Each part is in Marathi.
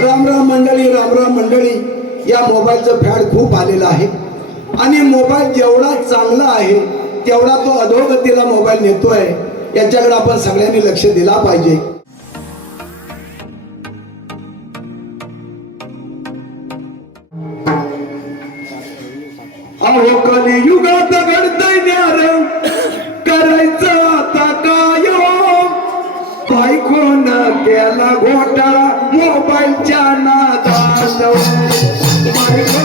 राम राम मंडळी राम राम मंडळी या मोबाईलचं फॅड खूप आलेलं आहे आणि मोबाईल जेवढा चांगला आहे तेवढा तो अधोगतीला मोबाईल नेतोय याच्याकडे आपण सगळ्यांनी लक्ष दिला पाहिजे अहो कलियुगात घडतय न्यार. करायचं आता काय बायकोन केला घोटाळा मोबाईलच्या नादात बायको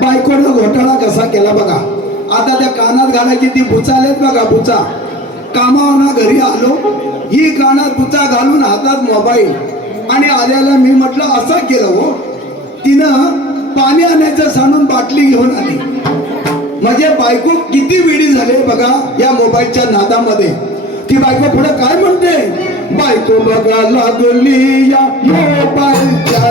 बायकोनं घोटाळा कसा केला बघा. आता त्या कानात घालायची ती भुचा आलेत बघा बुचा. कामावरनं घरी आलो ही कानात बुचा घालून हातात मोबाईल. आणि आल्याला मी म्हटलं असं केलं हो. तिनं पाणी आणायचं सांगून बाटली घेऊन आली. म्हणजे बायको किती वेळी झाले बघा या मोबाईलच्या नादामध्ये. ती बायको पुढे काय म्हणते? बायको बघा लागली या मोबाईलच्या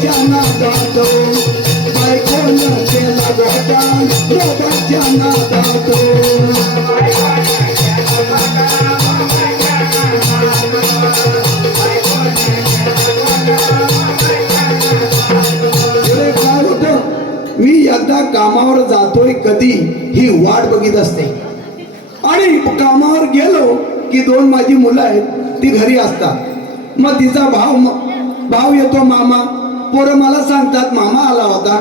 माझ्या त्या केला गोटा होतं मी एकदा कामावर जातोय कधी ही वाट बघित असते. आणि कामावर गेलो की दोन माझी मुलं आहेत ती घरी असतात. मग तिचा भाव भाव येतो मामा. पोरं मला सांगतात मामा आला होता.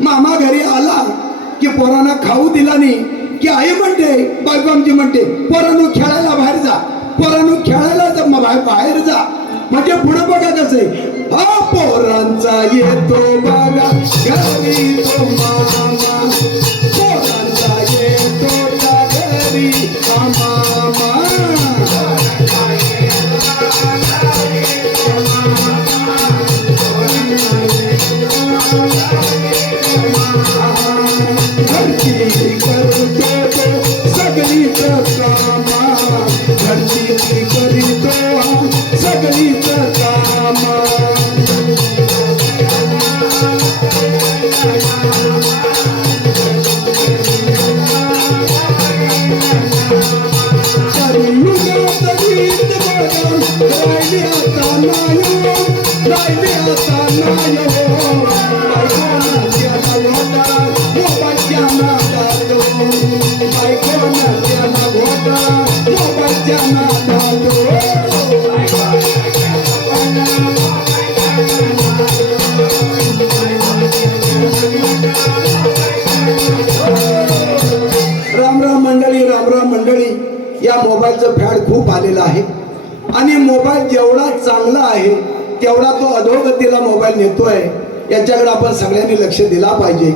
मामा घरी आला की पोरांना खाऊ दिला नाही की आई म्हणते बायको आमची म्हणते पोरांनो खेळायला बाहेर जा पोरांनो खेळायला जा बाहेर बाहेर जा. म्हणजे पुढे बघा कसं हा पोरांचा येतो बघा घरी तो मामा पोरांचा येतो घरी मामा. घरची करतो तो सगळीच कामा या मोबाईलचं फॅड खूप आलेलं आहे. आणि मोबाईल जेवढा चांगला आहे तेवढा तो अधोगतीला मोबाईल नेतोय. याच्याकडे आपण सगळ्यांनी लक्ष दिला पाहिजे.